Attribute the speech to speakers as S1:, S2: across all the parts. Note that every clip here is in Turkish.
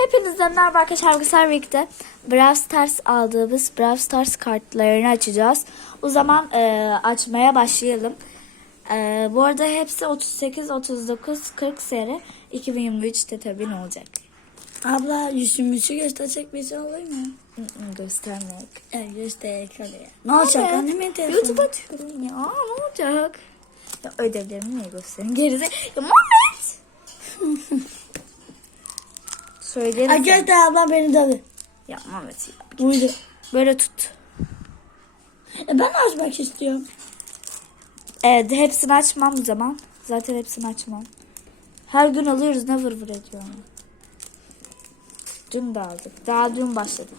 S1: Hepinize merhaba arkadaşlar. Arkadaşlar birlikte Brawl Stars aldığımız Brawl Stars kartlarını açacağız. O zaman e, açmaya başlayalım. E, bu arada hepsi 38, 39, 40 seri. 2023'te tabii ne olacak?
S2: Abla yüzümüzü gösterecek bir şey olur mu?
S1: Göstermek.
S2: Evet göstererek oraya. Ne olacak
S1: Evet.
S2: annemin telefonu?
S1: YouTube atıyorum ya. Ne olacak? Ya ödevlerimi niye göstereyim? Gerize... Ya Mehmet! Söyleriz.
S2: Arkadaşlar abla beni dalı.
S1: Ya Mehmet ya.
S2: Buydu.
S1: Böyle tut.
S2: E ben açmak istiyorum.
S1: Evet hepsini açmam o zaman. Zaten hepsini açmam. Her gün alıyoruz ne vır vır ediyor ama. Dün de aldık. Daha dün başladık.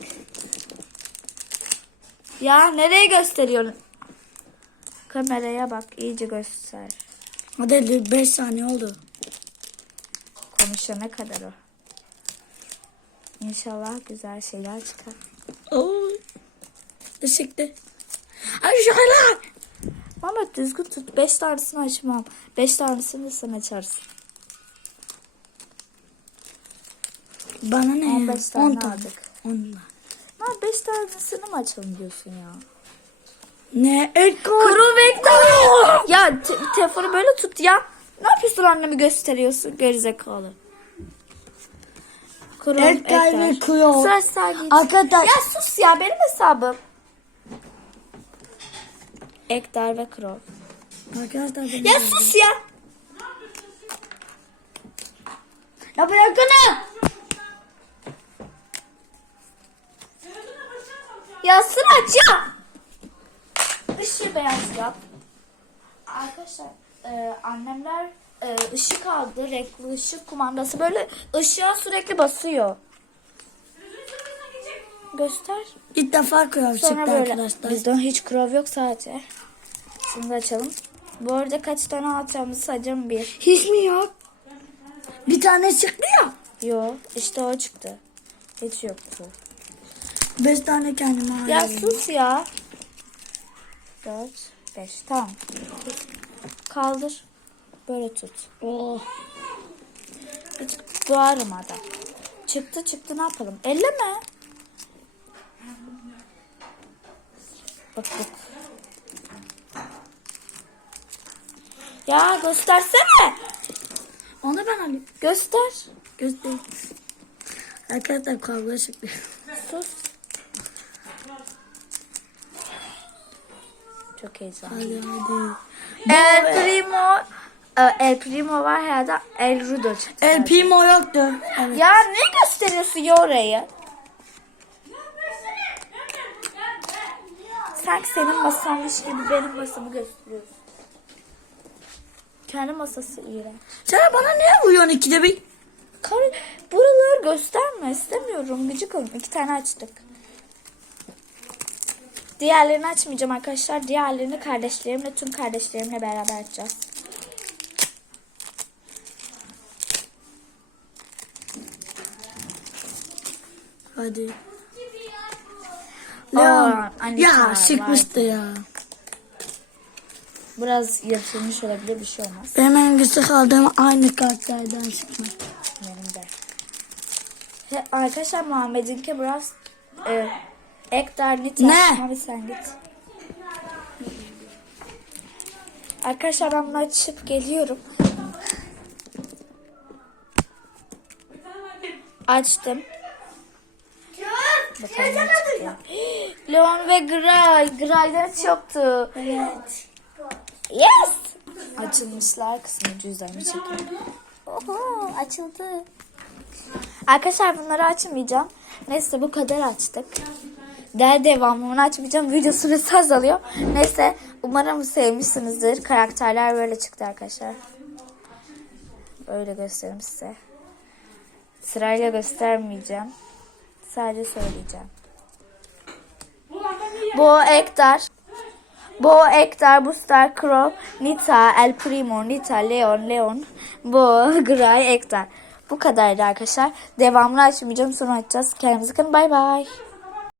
S1: Ya nereye gösteriyorsun? Kameraya bak iyice göster.
S2: Hadi 5 saniye oldu.
S1: Konuşana kadar o. İnşallah güzel şeyler çıkar.
S2: Oo. Ay şöyle.
S1: Mehmet düzgün tut. Beş tanesini açmam. Beş tanesini sen açarsın.
S2: Bana ne ya?
S1: 15 tane
S2: 10 tane.
S1: aldık.
S2: 10 tane.
S1: Beş tanesini mi açalım diyorsun ya?
S2: Ne? Ekol.
S1: Kuru vektör. ya te- telefonu böyle tut ya. Ne yapıyorsun annemi gösteriyorsun gerizekalı. Kuru
S2: Ekol ve kuru.
S1: Sıra sağ git.
S2: Arkadaşlar.
S1: Ya sus ya benim hesabım. Ektar ve Kro.
S2: Arkadaşlar beni
S1: Ya sus ya.
S2: Ya bırakın.
S1: Ya sıra aç ya. Işığı beyaz yap. Arkadaşlar e, annemler e, ışık aldı. Renkli ışık kumandası böyle ışığa sürekli basıyor. Göster.
S2: İlk defa kurav
S1: Sonra
S2: çıktı
S1: böyle.
S2: arkadaşlar.
S1: Bizden hiç krov yok sadece. Şimdi açalım. Bu arada kaç tane alacağımızı sayacağım bir.
S2: Hiç mi yok? Bir tane çıktı ya.
S1: Yo işte o çıktı. Hiç yoktu.
S2: 5 tane kendime
S1: Ya sus ya. 4, 5 tamam. Kaldır. Böyle tut.
S2: Oh.
S1: Hiç bağırmadan. Çıktı çıktı ne yapalım? Elleme. Bak bak. Ya göstersene.
S2: Onu ben alayım.
S1: Göster.
S2: Göster. Arkadaşlar kavga çıktı.
S1: Sus. Çok heyecanlı.
S2: Hadi hadi.
S1: El Primo El Primo var herhalde El Rudo çıktı.
S2: El Pimo yoktu. Evet.
S1: Ya ne gösteriyorsun ya orayı? Sanki senin masanmış gibi benim masamı gösteriyorsun. Kendi masası iğrenç.
S2: Sen bana niye vuruyorsun ikide bir?
S1: Kar buraları gösterme istemiyorum. Gıcık oldum. İki tane açtık. Diğerlerini açmayacağım arkadaşlar. Diğerlerini kardeşlerimle, tüm kardeşlerimle beraber açacağız.
S2: Hadi.
S1: Aa,
S2: Ya,
S1: anne
S2: ya
S1: çağır,
S2: sıkmıştı ya.
S1: Biraz yırtılmış olabilir bir şey olmaz.
S2: Benim en güçlü kaldığım aynı kartlardan çıkmış.
S1: Benim de. He, arkadaşlar Muhammed'inki biraz e, Ektar Nita.
S2: Ne?
S1: Muhammed sen git. Arkadaşlar ben bunu açıp geliyorum. Açtım. Bakalım ne çıkıyor. Leon ve Gray. Gray'dan hiç yoktu.
S2: Evet.
S1: Yes. Açılmışlar kısmı cüzdanı çekiyor. Oho açıldı. Arkadaşlar bunları açmayacağım. Neyse bu kadar açtık. Daha devamını açmayacağım. Video süresi azalıyor. Neyse umarım sevmişsinizdir. Karakterler böyle çıktı arkadaşlar. Böyle göstereyim size. Sırayla göstermeyeceğim. Sadece söyleyeceğim. Bu Ektar. Bo, Ektar, Bustar, Crow, Nita, El Primo, Nita, Leon, Leon, Bo, Gray, Ektar. Bu kadardı arkadaşlar. Devamını açmayacağım. Sonra açacağız. Kendinize bakın. Bay bay.